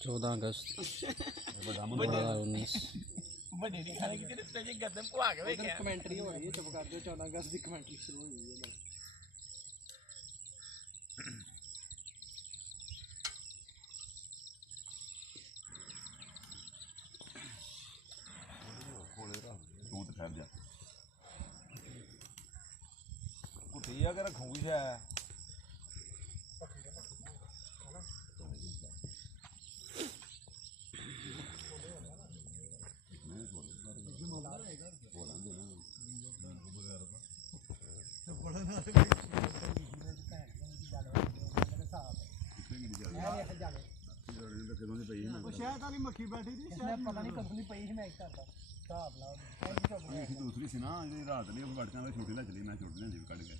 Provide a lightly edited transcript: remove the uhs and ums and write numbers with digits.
चौदह अगस्त 2019 ਵੱਡੇ ਦੀ ਖਾਣੇ ਕਿਤੇ ਤੇ ਗੱਦਮ ਭੁਆ ਕੇ ਵੇਖਿਆ ਕਮੈਂਟਰੀ ਹੋ ਰਹੀ ਹੈ ਚੁੱਪ ਕਰ ਦਿਓ 14 ਅਗਸਤ ਦੀ ਕਮੈਂਟਰੀ ਸ਼ੁਰੂ ਹੋਈ ਹੈ ਤੂੰ ਤੇ ਠਹਿਰ ਜਾ ਕੁੱਤੀ ਆ ਕੇ ਰੱਖੂਗੀ ਸ਼ਾਇਦ ਸ਼ਾਇਦ ਵਾਲੀ ਮੱਖੀ ਬੈਠੀ ਸੀ ਸ਼ਾਇਦ ਪਤਾ ਨਹੀਂ ਕਦੋਂ ਦੀ ਪਈ ਸੀ ਮੈਂ ਇੱਕ ਕਰਦਾ ਹਿਸਾਬ ਲਾ ਦੂਸਰੀ ਸੀ ਨਾ ਜਿਹੜੀ ਰਾਤ ਲਈ ਵੜਕਾਂ ਦਾ ਛੋਟੇ ਲੈ ਚਲੀ ਮੈਂ ਛੋਟੇ ਲੈਂਦੀ ਕੱਢ ਕੇ